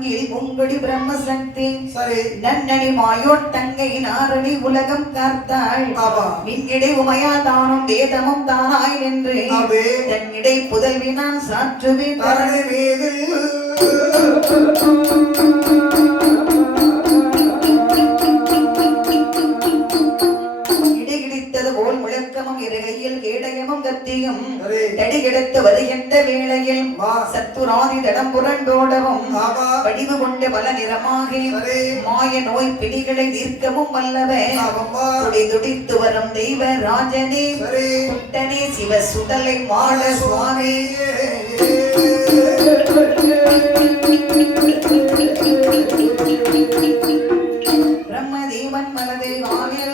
பங்கில் உங்கடி பிரம்மசக்தி நன்னடி மாயோட்டங்கை நாரணி உலகம் காத்தாள் மின்னிடை உமையா தானும் வேதமும் தானாய் நின்று தன்னிடை புதல்வி நான் சாற்றுவேன் தரணி மீது தடிகிடத்து வருகின்ற வேளையில் சத்துராதி தடம் புரண்டோடவும் வடிவு கொண்ட பல நிறமாக மாய நோய் பிடிகளை தீர்க்கவும் வல்லவே துடித்து வரும் தெய்வ ராஜனே சுட்டனே சிவ சுடலை மாட சுவாமி பிரம்மதேவன் மனதை வாயில்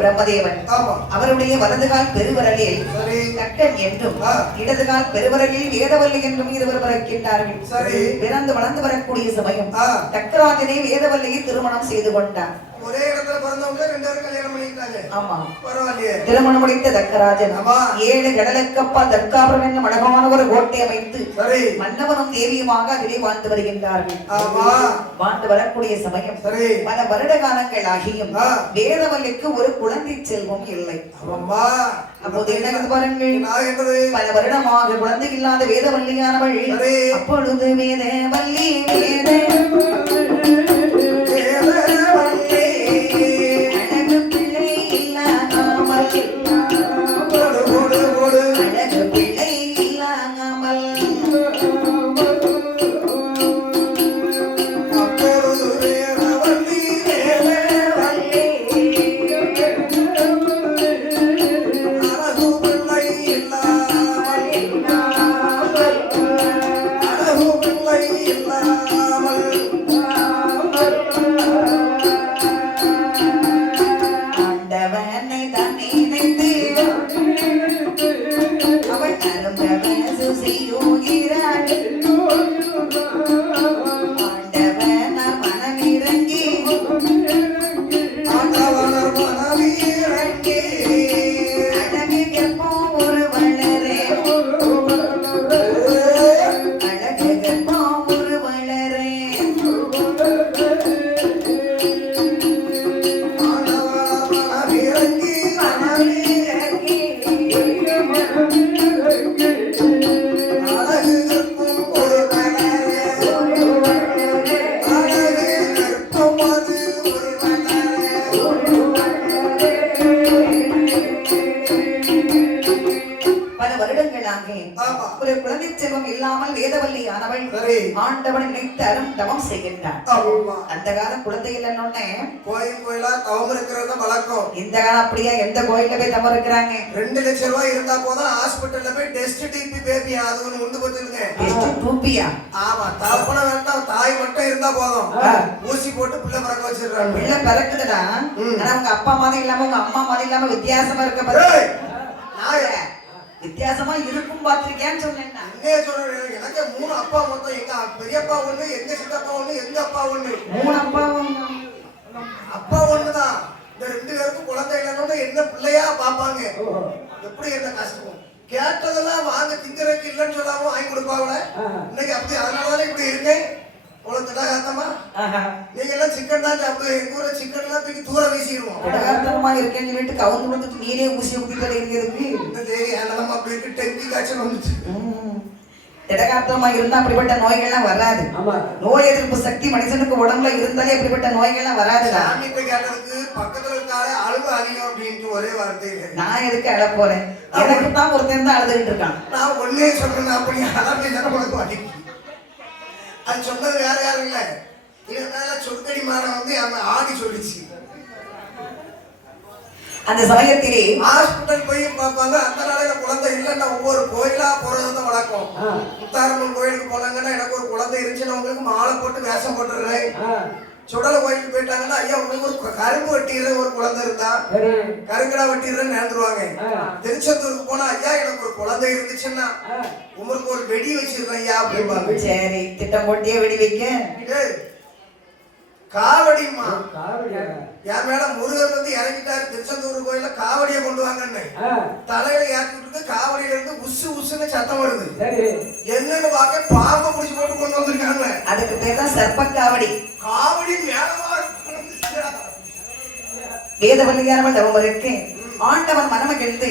பிரம்மதேவன் அவருடைய வலதுகால் பெருவரலில் கட்டன் என்றும் இடதுகால் பெருவரலில் வேதவல்லி என்றும் இருவர் பிறக்கின்றார்கள். பிறந்து வளர்ந்து வரக்கூடிய சமயம் தக்கராஜனை வேதவல்லியை திருமணம் செய்து கொண்டார். ஒரே இடத்துல பிறந்தவங்க ரெண்டு பேரும் கல்யாணம் பண்ணிட்டாங்க. ஆமா, பரவாயில்லையே. திருமணம் முடித்த தக்கராஜன் 7 கடலுக்கப்பா தர்க்காபுரம் என்னும் அழகான ஒரு கோட்டை அமைத்து மன்னவனும் தேவியுமாக அதிலே வாழ்ந்து வருகின்றார்கள். வாழ்ந்து வரக்கூடிய சமயம் பல வருட காலங்கள் ஆகியும் வேதவல்லிக்கு ஒரு குழந்தை செல்வம் இல்லை. அப்போது என்ன பாருங்கள், பல வருடமாக குழந்தை இல்லாத வேதவல்லியானவள் அப்பொழுது வேதவல்லி ஒரு குழந்தை செல்வம் இல்லாமல் வேதவல்லி ஆனவள் ஆண்டவன் நினைத்து அரும் தவம் செய்கின்றான். அந்த காலம் குழந்தை இல்லைன்னு கோயிலா தவம் இருக்கிறது வழக்கம். இந்த காலம் அப்படியா? எந்த கோயில போய் தவம் இருக்கிறாங்க? 2 லட்சம் ரூபாய் இருந்தா போதும் ஹாஸ்பிட்டல்ல போய் டெஸ்ட் டிபி பேபி அது ஒண்ணு முண்டு போட்டுருங்க. டெஸ்ட் டிபியா? ஆமா, தவப்பன வேண்டாம், தாய் மட்டும் இருந்தா போதும். ஊசி போட்டு பிள்ளை பிறக்க வச்சிடுறாங்க. பிள்ளை பிறக்குதுடா, ஆனா உங்க அப்பா மாதிரி இல்லாம உங்க அம்மா மாதிரி இல்லாம வித்தியாசமா இருக்க பாரு. வித்தியாசமா இருக்கும் பாத்திருக்கேன்னு சொன்னேன். எனக்கு 3 அப்பா மொத்தம். எங்க பெரியப்பா ஒண்ணு, எங்க சித்தப்பா ஒண்ணு, எங்க அப்பா ஒண்ணு. 3 அப்பா அப்பா ஒண்ணுதான். இந்த 2 பேருக்கும் குழந்தை இல்லைன்னு என்ன பிள்ளையா பாப்பாங்க. எப்படி என்ன கஷ்டம். கேட்டதெல்லாம் வாங்க திங்கிறதுக்கு இல்லைன்னு சொல்லாம வாங்கி கொடுப்பாங்களே. இன்னைக்கு அப்படி அதனாலதான் இப்படி இருக்கேன். உனக்கு திடகாத்தமா நீங்க எல்லாம் சிக்கன் தான் சாப்பிடுவோம். எங்க ஊர்ல சிக்கன் எல்லாம் தூக்கி தூர வீசிடுவோம். திடகாத்தமா இருக்கேன்னு சொல்லிட்டு கவுந்து கொடுத்துட்டு நீரே ஊசி ஊத்தி இருக்கிறதுக்கு இந்த தேவி நம்ம அப்படி இருக்கு. டெங்கி காய்ச்சல் வந்துச்சு. திடகாத்திரமா இருந்தா அப்படிப்பட்ட நோய்கள்லாம் வராது. நோய் எதிர்ப்பு சக்தி மனுஷனுக்கு உடம்புல இருந்தாலே அப்படிப்பட்ட நோய்கள்லாம் வராதுடா. பக்கத்துல இருக்காலே அழுவு அதிகம் அப்படின்ட்டு ஒரே வார்த்தை. நான் எதுக்கு அழ போறேன்? எனக்கு தான் ஒருத்தன் தான் அழுதுகிட்டு இருக்கான். நான் ஒன்னே சொல்றேன், அப்படி அழகே தானே உனக்கு வலிக்கு. அது சொன்னது வேற யாரும் இல்ல, இதனால சொற்கடி மாறம் வந்து அந்த ஆடி சொல்லிச்சு. அந்த சமயத்திலே ஹாஸ்பிட்டல் போய் பார்ப்பாங்க. அந்த நாளையில குழந்தை இல்லைன்னா ஒவ்வொரு கோயிலா போறது வழக்கம். முத்தாரம்மன் கோயிலுக்கு போனாங்கன்னா எனக்கு ஒரு குழந்தை இருந்துச்சுன்னா உங்களுக்கு மாலை போட்டு வேஷம் போட்டுடுறேன். சுடல கோயிலுக்கு போயிட்டாங்கன்னா ஐயா உங்களுக்கு ஒரு கரும்பு வெட்டிடுற ஒரு குழந்தை இருந்தா கருங்கடா வெட்டிடுறேன்னு நினைந்துருவாங்க. திருச்செந்தூருக்கு போனா ஐயா எனக்கு ஒரு குழந்தை இருந்துச்சுன்னா உங்களுக்கு ஒரு வெடி வச்சிடுறேன் ஐயா அப்படிம்பாங்க. சரி, திட்டம் போட்டியே வெடி வைக்க. காவடிமா என் மேல முருகர் வந்து இறங்கிட்டாரு திருச்செந்தூர் கோயில காவடியை கொண்டு வாங்கன்னு தலையில ஏற்றி விட்டு காவடியில இருந்து உசு உசுன்னு சத்தம் வருது. என்னன்னு பார்க்க பாம்பை பிடிச்சு போட்டு கொண்டு வந்திருக்காங்க. அதுக்கு பேர் தான் சர்ப்ப காவடி. காவடி மேலவா வேதவல்லியானவள் தவமருக்கு ஆண்டவன் மனமகிழ்ந்து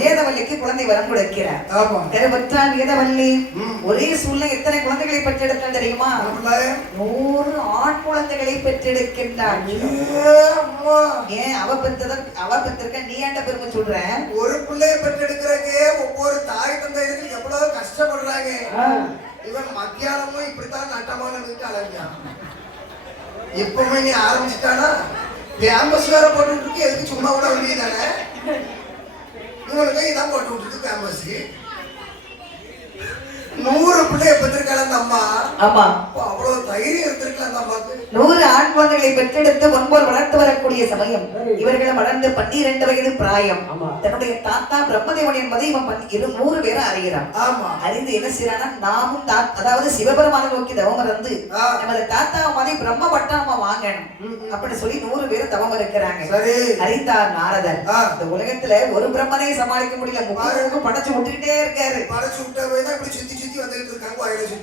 வேதவல்லிக்கு குழந்தை வரம் கொடுக்கிறார். கருவற்றால் வேதவல்லி ஒரே சூழ்நிலை எத்தனை குழந்தைகளை பெற்றெடுத்தால் தெரியுமா? 100 ஆண் குழந்தைகளை பெற்றெடுக்கின்றார். ஏன் அவ பெற்றிருக்க நீ ஏன்ட பெருமை சொல்ற? ஒரு பிள்ளையை பெற்றெடுக்கிறக்கே ஒவ்வொரு தாய் தந்தையர்கள் எவ்வளவு கஷ்டப்படுறாங்க. இவன் மத்தியானமும் இப்படித்தான் நட்டமான அழகான். இப்பவுமே நீ ஆரம்பிச்சுட்டானா பேம்பஸ் வேற போட்டு விட்டுருக்கு. எதுக்கு சும்மா விட வேண்டியதானே? இவனுக்கு இதான் போட்டு விட்டுருக்கு பேம்பஸ். 100 பிள்ளைய பெற்றிருக்காள் அந்த அம்மா. ஆமா, அவ்வளவு தைரியம் இருந்திருக்கல அந்த அம்மாக்கு. 100 ஆண் குழந்தைகளை பெற்றெடுத்து ஒன்போல் வளர்த்து வரக்கூடிய சமயம் இவர்களை வளர்ந்து 12 வயது பிராயம். தன்னுடைய தாத்தா பிரம்மதேவன் என்பதை இவன் 100 பேரை அறிகிறான். அறிந்து என்ன செய்யறானா, நாமும் அதாவது சிவபெருமானை நோக்கி தவம் இருந்து நமது தாத்தா மாதிரி பிரம்ம பட்டம் நம்ம வாங்கணும் அப்படின்னு சொல்லி 100 பேர் தவம் இருக்கிறாங்க. அறிந்தார் நாரதர். இந்த உலகத்துல ஒரு பிரம்மனை சமாளிக்க முடியல, 30 படைச்சு விட்டுக்கிட்டே இருக்காரு. படைச்சு விட்டா இப்படி சுத்தி சுத்தி வந்துட்டு இருக்காங்க.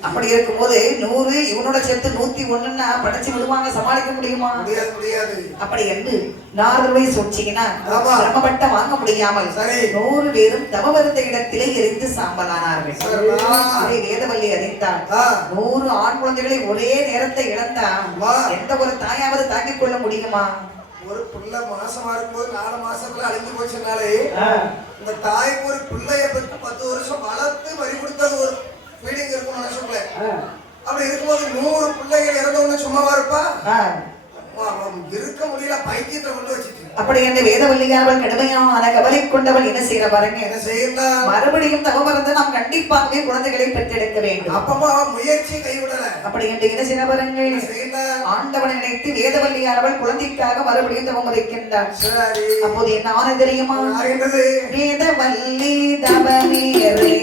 அப்படி இருக்கும்போது 100 இவனோட சேர்த்து 101ன்னா படைச்சு விடுவாங்க, சமாளிக்க முடியுமா? முடியாது. அப்படி என்று 4 வயசு சொன்னீங்கன்னா பிரம்மபட்டம் வாங்க முடியாமல் 100 பேரும் தவமிருந்த இடத்திலே எரிந்து சாம்பலானார்கள். வேதவல்லி அறிந்தார் 100 ஆண் குழந்தைகளை ஒரே நேரத்தை இழந்தா எந்த ஒரு தாயாவது தாங்கிக் கொள்ள முடியுமா? ஒரு பிள்ளை மாசமா இருக்கும்போது 4 மாசத்துல அழிஞ்சு போச்சுனாலே இந்த தாய்க்கு ஒரு பிள்ளைய பெற்று 10 வருஷம் வளர்த்து வரி கொடுத்தது ஒரு ஃபீலிங் இருக்கும் மனசுக்குள்ள. அப்படி இருக்கும்போது 100 பிள்ளைகள் இறந்தவங்க சும்மாவா இருப்பா? இருக்க முடியல, பைத்தியத்தை கொண்டு வச்சுட்டு. அப்படி அந்த வேதவல்லியானவள் கடுமையான கவலை கொண்டவள் என்ன செய்யற பாருங்க. என்ன செய்யறா? மறுபடியும் தவம் இருந்து நாம் கண்டிப்பாகவே குழந்தைகளை பெற்றெடுக்க வேண்டும். அப்பமா முயற்சி கைவிடல. அப்படி என்று என்ன செய்ய பாருங்க, ஆண்டவனை நினைத்து வேதவல்லியானவள் குழந்தைக்காக மறுபடியும் தவம் இருக்கின்றார். அப்போது என்ன ஆன தெரியுமா? வேதவல்லி தவமேரே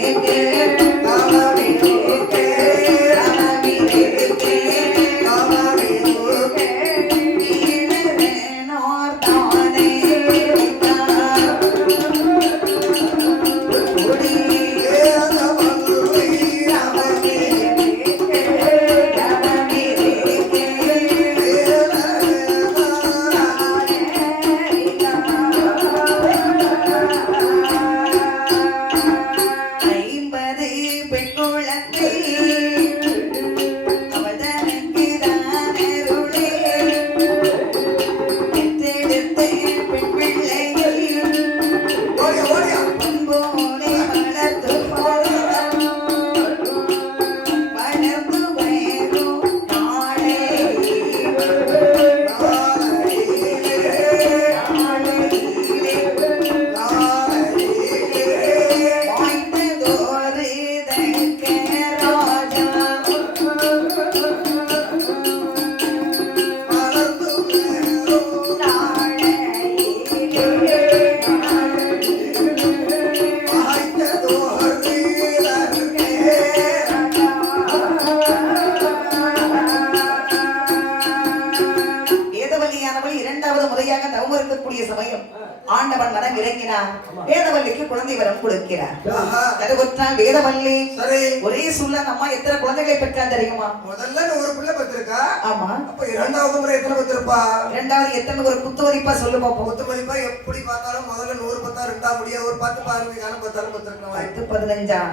வேதவல்லிக்கு குழந்தை வரம் கொடுக்கிறார். ஆஹா. கருவுற்றால் வேதவல்லி சரி. ஒரே சொல்ல அந்த அம்மா எத்தனை குழந்தைகளை பெற்றா தெரியுமா? முதல்ல ஒரு பிள்ளை பெற்றிருக்கா. ஆமா. அப்ப இரண்டாவது முறை எத்தனை பெற்றிருப்பா? இரண்டாவது எத்தனை ஒரு குத்து மதிப்பா சொல்லு பாப்போம். குத்து மதிப்பா எப்படி பார்த்தாலும் முதல்ல 100 பத்தா ரெண்டாவது முடியாது. ஒரு 10 15 காலம் பார்த்தாலும் பெற்றிருக்கணும். 10 15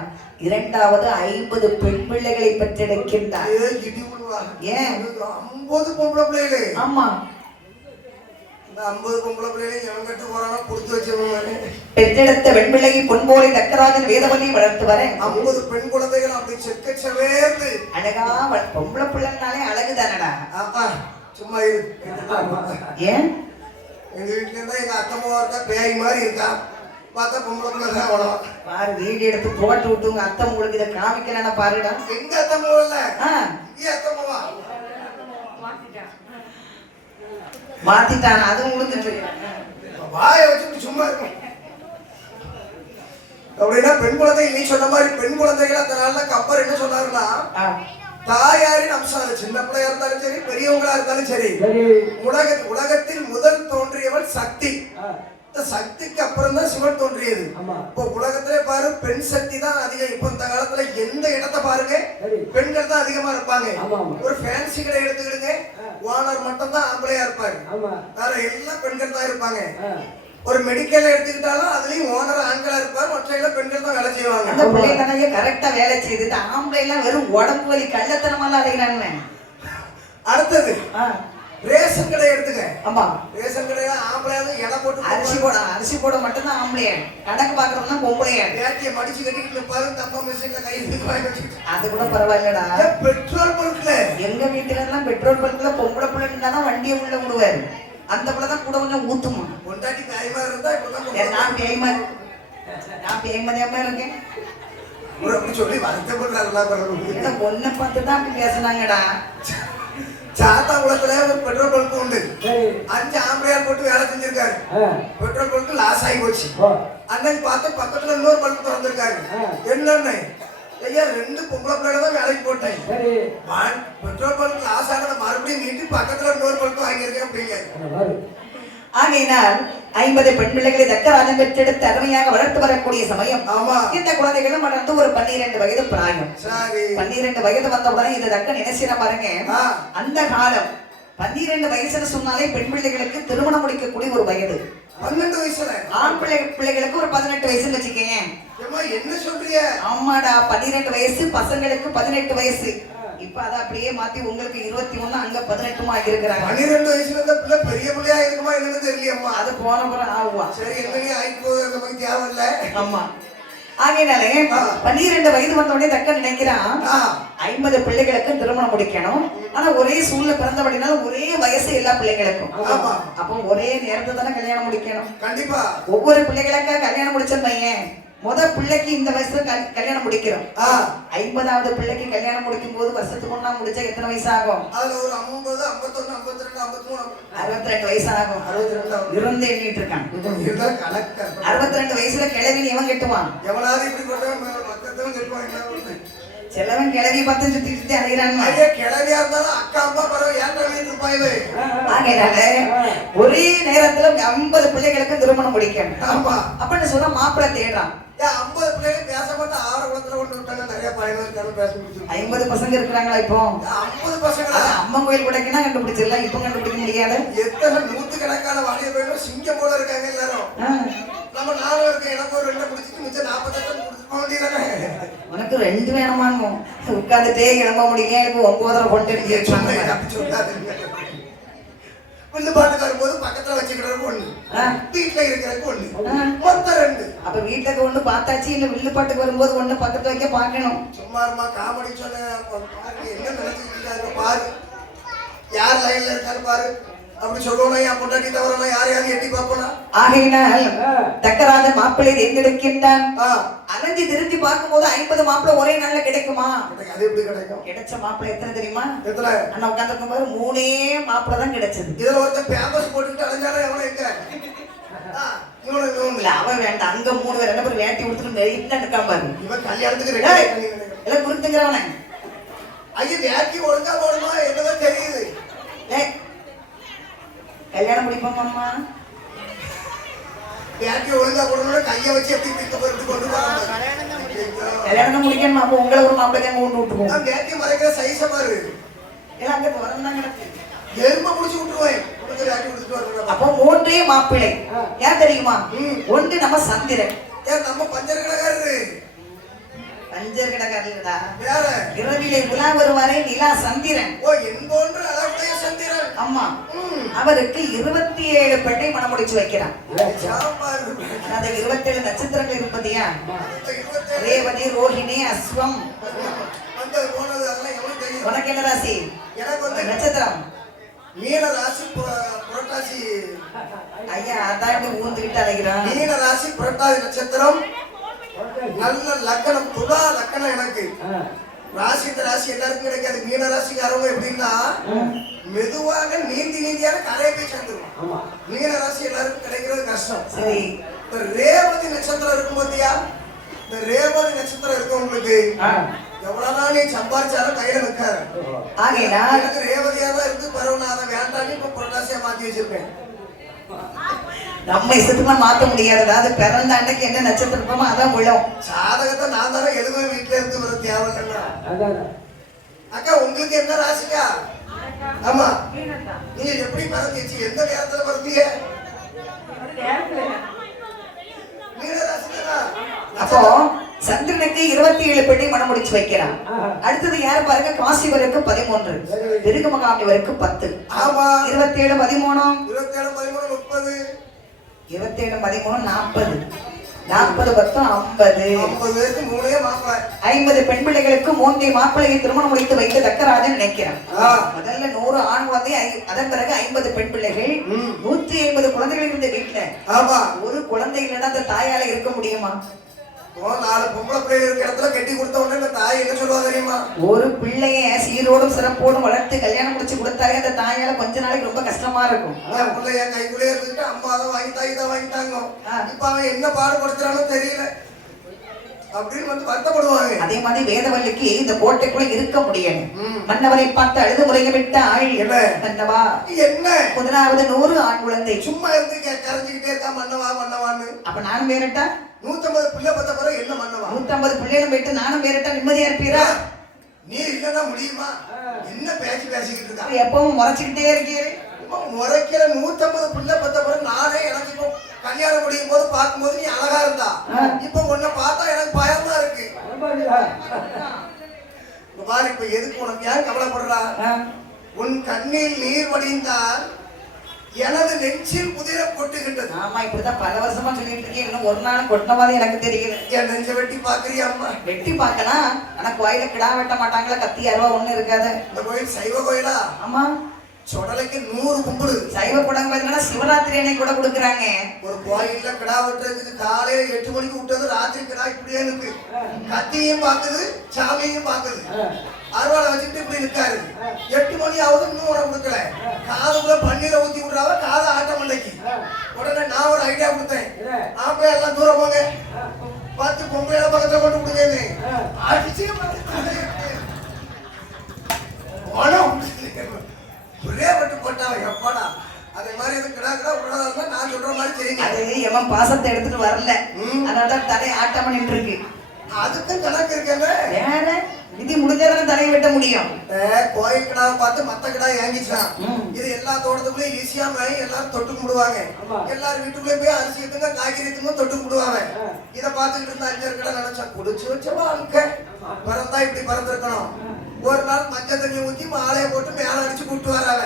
இரண்டாவது 50 பெண் பிள்ளைகளை பெற்றெடுக்கின்றார். இடி விழுவாங்க. ஏன்? 50 பொம்பளை பிள்ளைகளே. ஆமா. இந்த 50 பொம்பளை பிள்ளைகளை எவன் கட்டு போறானோ கொடுத்து வச்சவங்க. பெற்றெடுத்த பெண் பிள்ளையை பொன்போலை தக்கராஜன் வேதவல்லி வளர்த்து வர 50 பெண் குழந்தைகள் அப்படி செக்க செவேர்ந்து அழகா பொம்பளை பிள்ளைனாலே அழகுதானடா. ஆமா சும்மா இரு. ஏன்? எங்க வீட்டுல இருந்தா எங்க அத்தம்மாவா இருக்கா பேய் மாதிரி இருக்கா. பார்த்தா பொம்பளை பிள்ளை தான் அவ்வளோ. பாரு வீடியோ எடுத்து போட்டு விட்டு உங்க அத்தை உங்களுக்கு இதை காமிக்கிறேன்னா பாருடா. எங்க அத்தம்மாவா இல்ல ஆ அத்தம்மாவா மாத்திட்டானா? அது உங்களுக்கு தெரியும். வாயை வச்சுட்டு சும்மா இருக்கும். அப்படின்னா பெண் குழந்தை நீ சொன்ன மாதிரி பெண் குழந்தைகள் அந்த நாள்ல கப்பர் என்ன சொன்னாருன்னா தாயாரின் அம்சம். சின்ன பிள்ளையா இருந்தாலும் சரி பெரியவங்களா இருந்தாலும் சரி உலகத்தில் முதல் தோன்றியவள் சக்தி. இந்த சக்திக்கு அப்புறம் தான் சிவன் தோன்றியது. இப்போ உலகத்திலே பாரு பெண் சக்தி தான் அதிகம். இப்போ இந்த காலத்துல எந்த இடத்தை பாருங்க பெண்கள் தான் அதிகமா இருப்பாங்க. ஒரு ஃபேன்சி கடை எடுத்துக்கிடுங்க ஓனர் மட்டும் தான் ஆம்பளையா இருப்பாரு. வேற எல்லாம் பெண்கள் தான் இருப்பாங்க. ஒரு மெடிக்கல் எடுத்துக்கிட்டாலும் அதுலயும் ஓனர் ஆண்களா இருப்பாரு. மற்ற எல்லாம் பெண்கள் தான் வேலை செய்வாங்க. அந்த பிள்ளைங்க கரெக்டா வேலை செய்யுது. ஆம்பளை எல்லாம் வெறும் உடம்பு வலி கள்ளத்தனமால அடைகிறாங்க. அடுத்தது ரேஷன் கடை எடுத்துங்க. ஆமா ரேஷன் கடையில ஆம்பளையாவது எடை போட்டு அரிசி போட மட்டும்தான் ஆம்பளையா. கணக்கு பாக்குறதுனா பொம்பளையா. வேட்டியை மடிச்சு கட்டிட்டு பாரு தப்பா மிஷின்ல கை வச்சுட்டு. அது கூட பரவாயில்லடா. பெட்ரோல் பல்க்ல எங்க வீட்டுல எல்லாம் பெட்ரோல் பல்க்ல பொம்பளை பிள்ளை இருந்தாதான் வண்டியை உள்ள விடுவாரு. அந்த பிள்ளை தான் கூட கொஞ்சம் ஊத்துமா. பொண்டாட்டி கைமா இருந்தா இப்பதான் நான் பேய்மதியமா இருக்கேன் சொல்லி வருத்தப்படுறாங்க. ஒன்ன பார்த்து தான் அப்படி பேசுனாங்கடா. சாத்தா குளத்துல ஒரு பெட்ரோல் பல்க் உண்டு. 5 ஆம்பளையார் போட்டு வேலை செஞ்சிருக்காரு. பெட்ரோல் பல்க் லாஸ் ஆகி போச்சு. அன்னைக்கு பார்த்து பக்கத்துல இன்னொரு பல்க் திறந்திருக்காரு. என்னன்னு ஐயா 2 பொம்பளை பிள்ளைகளை தான் வேலைக்கு போட்டேன். பெட்ரோல் பல்க் லாஸ் ஆனதை மறுபடியும் நீட்டி பக்கத்துல இன்னொரு பல்க் வாங்கியிருக்கேன் அப்படிங்க. ஆகையினால் 50 பெண் பிள்ளைகளை தக்கராஜன் பெற்றெடுத்து அருமையாக வளர்த்து வரக்கூடிய சமயம். இந்த குழந்தைகளும் வளர்ந்து ஒரு 12 வயது பிராயம். 12 வயது வந்த உடனே இந்த தக்க நினைச்சிட பாருங்க. அந்த காலம் 12 வயசுன்னு சொன்னாலே பெண் பிள்ளைகளுக்கு திருமணம் முடிக்கக்கூடிய ஒரு வயது. 12 வயசுல ஆண் பிள்ளைகளுக்கு ஒரு 18 வயசுன்னு வச்சுக்கேங்க. என்ன சொல்றீங்க? ஆமாடா 12 வயசு பசங்களுக்கு 18 வயசு. இப்ப அத அப்படியே மாத்தி உங்களுக்கு 21 அங்க 18 ஆகிருக்கிறாங்க. 12 வயசுல இருந்த பிள்ளை பெரிய பிள்ளையா இருக்குமா என்னன்னு தெரியலையம்மா. அது போன பிறகு ஆகுவா. சரி என்னையே ஆயிட்டு போகுது நமக்கு தேவை இல்லை. ஆமா ஆகையினாலே 12 வயது வந்த உடனே தக்க நினைக்கிறான் 50 பிள்ளைகளுக்கு திருமணம் முடிக்கணும். ஆனா ஒரே சூழ்நிலை பிறந்தபடினால ஒரே வயசு எல்லா பிள்ளைகளுக்கும். அப்போ ஒரே நேரத்துல தானே கல்யாணம் முடிக்கணும். கண்டிப்பா ஒவ்வொரு பிள்ளைகளுக்கா கல்யாணம் முடிச்ச பையன் பிள்ளைக்கு இந்த வயசுல கல்யாணம் முடிக்கிறோம். 50வது பிள்ளைக்கு கல்யாணம் முடிக்கும் போது வருஷத்துக்கு ஒண்ணா முடிச்சா எத்தனை வயசு ஆகும்? அதுல ஒரு 50 51 52 53 62 வயசு ஆகும். 62 இருந்து எண்ணிட்டு இருக்கான். 62 வயசுல கிழவி எவன் கட்டுவான்? எவனாவது இப்படி போட்டவன் பக்கத்துல கட்டுவான். செலவன் கிழவி பார்த்து சுத்தி சுத்தி அலைகிறாங்க. கிழவியா இருந்தாலும் அக்கா அம்மா பரவ ஏன் இருப்பாங்க. ஆகையினால ஒரே நேரத்துல 50 பிள்ளைகளுக்கு திருமணம் முடிக்கணும். அப்படின்னு சொன்னா மாப்பிள்ளை தேடுறான். 50 பிள்ளைகள் பேசப்பட்ட 6 குளத்துல கொண்டு விட்டாங்க. நிறைய பயணம் இருக்காங்க பேச முடிச்சு. 50 பசங்க இருக்கிறாங்களா இப்போ? 50 பசங்க அம்மன் கோயில் குடைக்குன்னா கண்டுபிடிச்சிடலாம். இப்ப கண்டுபிடிக்க முடியாது. எத்தனை 100 கணக்கான வாலிய பையனும் சிங்கம் போல இருக்காங்க எல்லாரும். நம்ம 4 இருக்க எனக்கு ஒரு 2 பிடிச்சிட்டு மிச்சம் 48 கொடுத்து போக வேண்டியதானே. உனக்கு 2 வேணுமான்னு உட்காந்துட்டே கிளம்ப முடியல. எனக்கு 9 கொண்டு வில்லு பாட்டுக்காரும் போது பக்கத்துல வச்சுக்கிற ஒண்ணு, வீட்டுல இருக்கிற ஒண்ணு, மொத்தம் 2. அப்ப வீட்டுக்கு ஒண்ணு பார்த்தாச்சு. இல்ல வில்லு பாட்டுக்கு வரும்போது ஒண்ணு பக்கத்துல வைக்க பாக்கணும். சும்மா காமெடி சொன்ன என்ன நினைச்சுக்கிட்டு பாரு, யார் லைன்ல இருக்காரு பாரு அப்படி சொல்லுவோம். என் பொண்டாட்டி தவறனா யாரையாவது எட்டி பார்ப்போனா. ஆகையினால் தக்கராஜன் மாப்பிள்ளை தேர்ந்தெடுக்கின்றான். அலைஞ்சு திரும்பி பார்க்கும்போது 50 மாப்பிள்ளை ஒரே நாள்ல கிடைக்குமா? அது எப்படி கிடைக்கும்? கிடைச்ச மாப்பிள்ளை எத்தனை தெரியுமா? எத்தனை? அண்ணா உட்காந்துருக்கும் போது 3 மாப்பிள்ளை தான் கிடைச்சது. இதுல ஒருத்தன் பேம்பஸ் போட்டுட்டு அலைஞ்சாலும் எவனும் எங்க அவன் வேண்டாம். அங்க 3 பேர் 2 பேர் வேட்டி கொடுத்துட்டு வெயிட்ல நிற்காம பாரு. இவன் கல்யாணத்துக்கு எல்லாம் குடுத்துங்கிறவன ஐயா வேட்டி ஒழுங்கா போடணுமா என்னதான் தெரியுது. கல்யாணம் முடிப்போம் அம்மா. பேட்டி ஒழுங்கா கொடுக்கணும் கையை வச்சு எப்படி பிக்க போட்டு கொண்டு போறாங்க. கல்யாணம் முடிக்கணும். அப்போ உங்களை ஒரு மாப்பிள்ளைக்கு அங்க கொண்டு விட்டுருவோம். பேட்டி மறைக்கிற சைஸ பாரு. எல்லாம் அங்க வரணும் கிடக்கு. எருமை முடிச்சு விட்டுருவேன். பேட்டி கொடுத்துட்டு வரணும். அப்போ மூன்றே மாப்பிள்ளை. ஏன் தெரியுமா? ஒன்று நம்ம சந்திரன். ஏன் நம்ம பஞ்சர் கடைக்காரரு? பஞ்சர் கடைக்காரடா. வேற இரவிலே உலா வருவாரே நிலா சந்திரன். ஓ என்போன்ற அழகுடைய சந்திரன். அம்மா அவருக்கு 27 பெண்ணை மனம் முடிச்சு வைக்கிறான். அந்த 27 நட்சத்திரங்கள் இருப்பதியா? ரேவதி, ரோஹிணி, அஸ்வம். உனக்கு என்ன ராசி? எனக்கு வந்து நட்சத்திரம் மீன ராசி, புரட்டாசி. ஐயா அதான் ஊந்துகிட்டு அலைகிறான். மீன ராசி, புரட்டாசி நட்சத்திரம். நல்ல லக்கணம், துலா லக்கணம். எனக்கு ராசி இந்த ராசி எல்லாருக்கும் கிடைக்காது. மீன ராசிக்காரவங்க எப்படின்னா மெதுவாக நீந்தியான கரையை போய் சேர்ந்துருவோம். மீன ராசி எல்லாருக்கும் கிடைக்கிறது கஷ்டம். சரி, இந்த ரேவதி நட்சத்திரம் இருக்கும் போதியா, இந்த ரேவதி நட்சத்திரம் இருக்கவங்களுக்கு எவ்வளவுதான் நீ சம்பாதிச்சாலும் கையில நிற்காது. ஆகையினால் எனக்கு ரேவதியா தான் இருக்கு, பரவனாத வேண்டான்னு இப்ப புரட்டாசியா மாத்தி வச்சிருப்பேன். நம்ம இஷ்டத்துக்குலாம் மாத்த முடியாது. அதாவது பிறந்த அன்னைக்கு என்ன நட்சத்திரமோ அதான் விழும். சாதகத்தை நான் தானே எழுதுவேன். வீட்டுல இருந்து வர தேவையில்லைன்னா. அக்கா உங்களுக்கு என்ன ராசிக்கா? ஆமா, நீங்க எப்படி பிறந்துச்சு? எந்த நேரத்துல பிறந்தீங்க? மீன ராசிக்கா. அப்போ சந்திரனுக்கு 27 பெண்ணை மனம் முடிச்சு வைக்கிறான். அடுத்தது யாரு பாருங்க? காசிவருக்கு 13, பெருகமகாமிவருக்கு 10. ஆமா, 27 13 27 13 30 27 13 40 40 10 50 50 பேருக்கு மூணே மாப்பிள்ளை. 50 பெண் பிள்ளைகளுக்கு 3 மாப்பிள்ளையை திருமணம் முடித்து வைக்க தக்கராஜன் நினைக்கிறான். முதல்ல 100 ஆண் குழந்தை, அதன் பிறகு 50 பெண் பிள்ளைகள், 150 குழந்தைகள் இருந்த வீட்டுல ஆமா ஒரு குழந்தை இல்லைன்னா அந்த தாயால இருக்க முடியுமா? 4 பொம்பளை பிள்ளைகள் இருக்க இடத்துல கட்டி கொடுத்த உடனே இந்த தாய் என்ன சொல்லுவா தெரியுமா? ஒரு பிள்ளைய சீரோடும் சிறப்போடும் வளர்த்து கல்யாணம் முடிச்சு கொடுத்தாலே அந்த தாயால கொஞ்ச நாளைக்கு ரொம்ப கஷ்டமா இருக்கும். பிள்ளைய கைக்குள்ளே இருந்துட்டு அம்மா அதை வாங்கிட்டாங்க இதை வாங்கிட்டாங்க, இப்ப அவன் என்ன பாடுபடுத்துறானோ தெரியல அப்படின்னு வந்து வருத்தப்படுவாங்க. அதே மாதிரி வேதவல்லிக்கு இந்த கோட்டைக்குள்ள இருக்க முடியல. மன்னவரை பார்த்து அழுது முறையிட்ட ஆள் மன்னவா என்ன 11வது 100 ஆண் குழந்தை சும்மா இருந்து கரைஞ்சிக்கிட்டே இருக்கா மன்னவா மன்னவான்னு. அப்ப நானும் வேறட்டா 150 பிள்ளை பத்த பிறகு என்ன மன்னவா? 150 பிள்ளைகளும் போயிட்டு நானும் வேறட்டா நிம்மதியா இருப்பீரா? நீ இல்லன்னா முடியுமா? என்ன பேசிக்கிட்டு இருக்கா? எப்பவும் முறைச்சுக்கிட்டே இருக்கீரு. முறைக்கிற 150 பிள்ளை பத்த பிறகு நானே எனக்கு இப்போ கல்யாணம் முடியும் போது பார்க்கும்போது நீ அழகா இருந்தா, இப்ப உன்னை பார்த்தா எனக்கு பயமா இருக்கு. பாரு இப்ப எதுக்கு உனக்கு ஏன் கவலைப்படுறா? உன் கண்ணில் நீர் வடிந்தால் எனது நெஞ்சில் குதிரை கொட்டுகின்றது. ஆமா, இப்படிதான் பல வருஷமா சொல்லிட்டு இருக்கேன். இன்னும் ஒரு நாள் கொட்டின மாதிரி எனக்கு தெரியல. என் நெஞ்ச வெட்டி பாக்குறியா? அம்மா வெட்டி பார்க்கலாம். ஆனா கோயில கிடா வெட்ட மாட்டாங்களா? கத்தி அருவா ஒண்ணு இருக்காது. இந்த கோயில் சைவ கோயிலா? ஆமா, சொடலைக்கு 100 கும்பிடு. சைவ குடங்க பார்த்தீங்கன்னா சிவராத்திரி அன்னைக்கு கூட கொடுக்குறாங்க. ஒரு கோயில்ல கிடா வெட்டுறதுக்கு காலையில 8 மணிக்கு விட்டது ராத்திரி கிடா இப்படியே இருக்கு. கத்தியும் பாக்குது, சாமியும் பாக்குது. அறுவாடை வச்சுட்டு இப்படி நிற்காரு. 8 மணி ஆகுது இன்னும் உடம்பு கொடுக்கல. காதுக்குள்ள பன்னீரை ஊத்தி விடுறாவ, காதை ஆட்ட மண்டைக்கு. உடனே நான் ஒரு ஐடியா கொடுத்தேன். ஆம்பளை எல்லாம் தூரம் போங்க, 10 பொம்பளை பக்கத்துல கொண்டு விடுங்க. அடிச்சு ஒரே பட்டு போட்டாவ எப்பாடா. அதே மாதிரி எது கிடா கிடா விடாதான் நான் சொல்ற மாதிரி செய்யுங்க. அது எவன் பாசத்தை எடுத்துட்டு வரல, அதனாலதான் தலை ஆட்டமா நின்று இருக்கு. அதுக்கும் கணக்கு இருக்கேன். வேற விதி முடிஞ்சாதான் தலையை வெட்ட முடியும். கோயில் கிடாவை பார்த்து மத்த கிடா ஏங்கிச்சான். இது எல்லா தோட்டத்துக்குள்ளயும் ஈஸியா எல்லாரும் தொட்டு கும்பிடுவாங்க. எல்லாரும் வீட்டுக்குள்ளேயும் போய் அரிசி எடுத்துங்க, காய்கறி எடுத்துங்க, தொட்டு கும்பிடுவாங்க. இதை பார்த்துக்கிட்டு இருந்த 5 கிடா நினைச்சா குடிச்சு வச்ச வாழ்க்கை பறந்தா இப்படி பறந்துருக்கணும். ஒரு நாள் மஞ்சள் தண்ணி ஊத்தி மாலையை போட்டு மேல அடிச்சு கூட்டு வராங்க.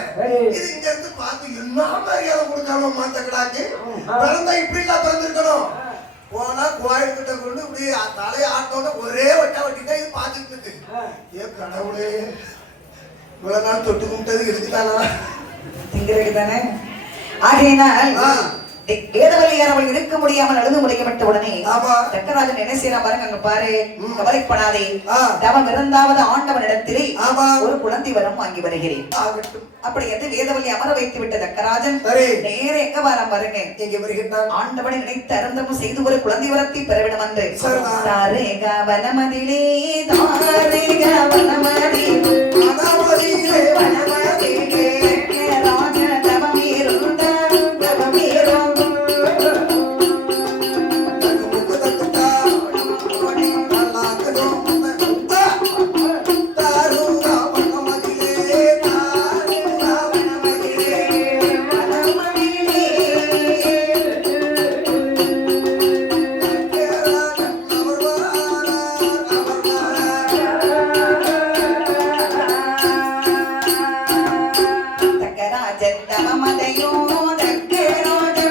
இது இங்க இருந்து பார்த்து என்ன மரியாதை கொடுக்காம மத்த கிடாக்கு பிறந்தா இப்படி எல்லாம் பிறந்திருக்கணும். போனா கோயில்கிட்ட கொண்டு இப்படி தலையை ஆட்டோட ஒரே வட்டா வட்டிதான் இது பார்த்துட்டு இருக்கு. ஏ கடவுளே, இவ்வளவு நாள் தொட்டு கும்பிட்டது இருக்குதானா? திங்கிறதுக்கு தானே. ஆகையினால் வேதவல்லியார் அவள் இருக்க முடியாமல் அழுது முறைக்கப்பட்ட உடனே தக்கராஜன் என்ன செய்யறா பாருங்க. அங்க பாரு, கவலைப்படாதே, தவம் இருந்தாவது ஆண்டவனிடத்திலே ஒரு குழந்தை வரம் வாங்கி வருகிறேன். அப்படி என்று வேதவல்லி அமர வைத்து விட்ட தக்கராஜன் நேர எங்க வரம் பாருங்க. எங்க வருகின்றான்? ஆண்டவனை நினைத்து அருந்தமும் செய்து ஒரு குழந்தை வரத்தை பெறவிடும் என்று. தாரேக வனமதிலே தாரேக வனமதிலே ராஜ தவமீரும் தவமீரும் தக்கராஜன் தமமதையோ தக்கரோடு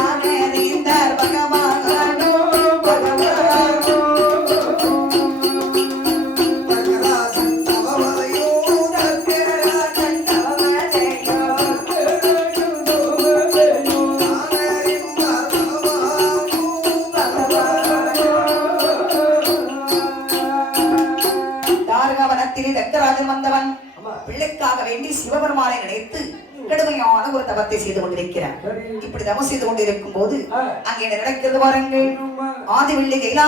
ஆனேந்தர் பகவானோ தாரகவனத்திலே தக்கராஜன் வந்தவன் பிள்ளைக்காக வேண்டி சிவபெருமானை நினைத்து கடுமையான ஒரு தவத்தை செய்து கொண்டிருக்கிறார். இப்படி தவம் செய்து கொண்டிருக்கும் போது அங்கே என்ன நடக்கிறது பாருங்கள். ஆதிவள்ளி கைலா